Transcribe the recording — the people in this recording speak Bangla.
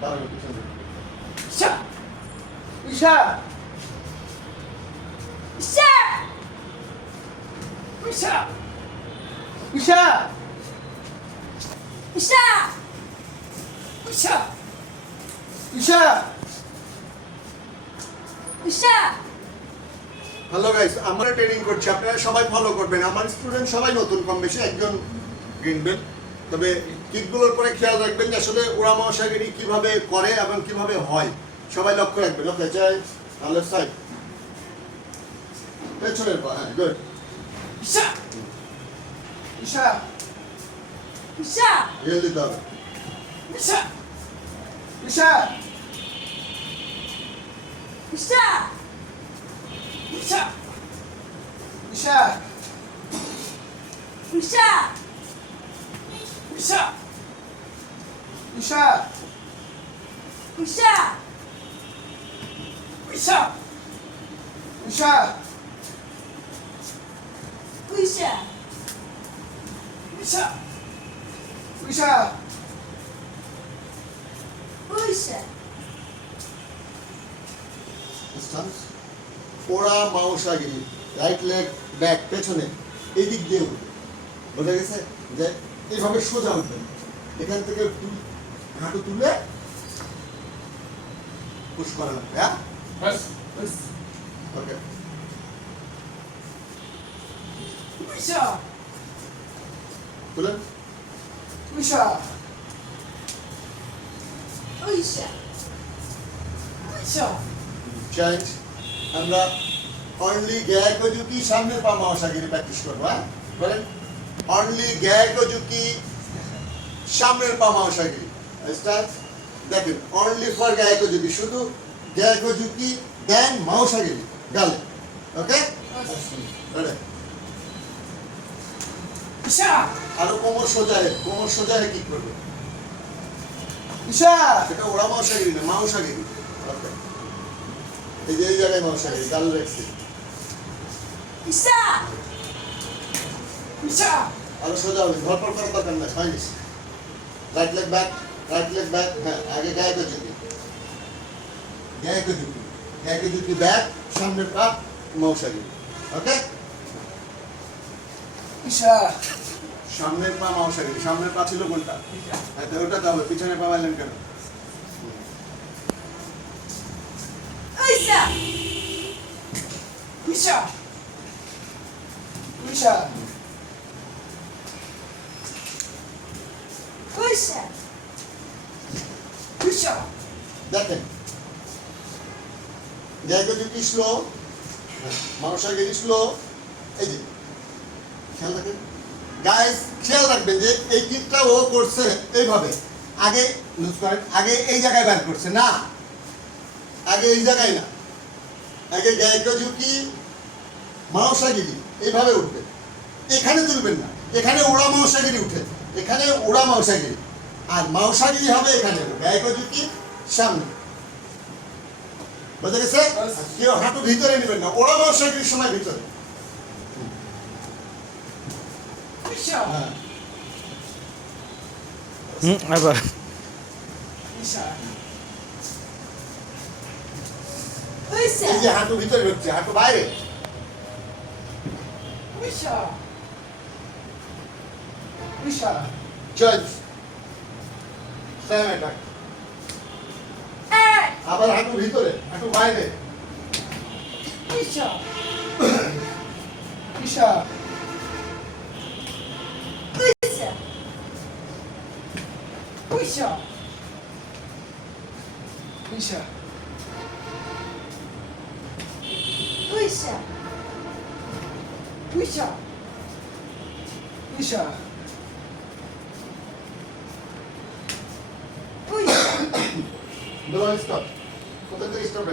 দাঁড়াবে পিছনে। ঈশা ঈশা ঈশা ঈশা ঈশা ঈশা ঈশা ঈশা ঈশা হ্যালো গাইস, আমরা ট্রেনিং করছি, আপনারা সবাই ফলো করবেন। আমার স্টুডেন্ট সবাই নতুন, কম বেশি একজন গ্রিন বেল্ট। তবে কিকগুলোর পরে খেয়াল রাখবেন যে আসলে ওরা মহাসাগরী কিভাবে করে এবং কিভাবে হয়, সবাই লক্ষ্য রাখবেন। ওকে, চাই লেফট সাইড, পেছনের পা, হ্যাঁ, গুড। ঈশা ঈশা ঈশা হিল দিতে হবে। ঈশা ঈশা ঈশা ঈশা ঈশা ঈশা ঈশা ঈশা ঈশা ঈশা ঈশা ঈশা ঈশা ঈশা ঈশা স্টান্স, ওরা মহাসাগরী, রাইট লেগ ব্যাক, পেছনে এই দিক দিয়ে উঠবে। বোঝা গেছে? যে এইভাবে সোজা উঠবেন, এখান থেকে হাঁটু তুলে পুশ করা লাগবে। হ্যাঁ, বাস বাস ওকে। ঈশা তুলেন। ঈশা ঈশা ঈশা চেঞ্জ। আমরা অনলি গ্যাগ ও ঝুঁকি সামনের পা মহাসাগরী প্র্যাকটিস করবো। হ্যাঁ, বলেন। অনলি গ্যাগ ও ঝুঁকি সামনের পা মহাসাগরী। স্টার্ট। দেখেন, অনলি ফর গ্যাগ ও ঝুঁকি, শুধু গ্যাগ ও ঝুঁকি, দেন মহাসাগরী গালে। ওকে, রেডি। ঈশা আরো কোমর সোজা, কোমর সোজা কি করবে? ঈশা এটা ওরা মহাসাগরী না, মহাসাগরী। ওকে, এই যে এই জায়গায় মহাসাগরী গাল রাখছি। ঈশা ঈশা আরো সোজা হবে, ধরপড় করার দরকার নাই, finish. Right leg back, right leg back. হ্যাঁ, আগে গায়ে কে ঝুঁকি, গায়ে কে ঝুঁকি, গায়ে কে ঝুঁকি ব্যাক, সামনের পা মহাসাগরী। ওকে, ঈশা সামনের পা মহাসাগরী। সামনের পা ছিল কোনটা? হ্যাঁ, তো ওটা হবে। পিছনের পা বাড়লেন কেন? ঈশা ঈশা ঈশা ঈশা ঈশা দেখেন, গায়ে কে ঝুঁকি স্লো, মহাসাগরী স্লো। এই যে খেয়াল রাখেন গাইস, খেয়াল রাখবেন যে এই কিকটা ও করছে এইভাবে। আগে লুজ করেন, আগে এই জায়গায় ব্যান করছে না, আগে এই জায়গায় না, আগে গায়িকা ঝুঁকি মহাসাগরী এইভাবে উঠবে। এখানে তুলবেন না, এখানে ওড়া মহাসাগরী উঠে, এখানে ওড়া মহাসাগরী, আর মহাসাগরী হবে এখানে গায়িকা ঝুঁকি সামনে। বোঝা গেছে? কেউ হাঁটু ভিতরে নেবেন না, ওড়া মহাসাগরীর সময় ভিতরে। ঈশা হ্যাঁ, আবার ঈশা এই যে হাঁটু ভিতরে ঢুকছে, হাঁটু বাইরে। ঈশা ঈশা চেঞ্জ, সেম অ্যাটাক। আবার হাঁটু ভিতরে, হাঁটু বাইরে। ঈশা ঈশা ঈশা ঈশা ঈশা ঈশা ঈশা ঈশা Below stop. কোথা থেকে স্টপ?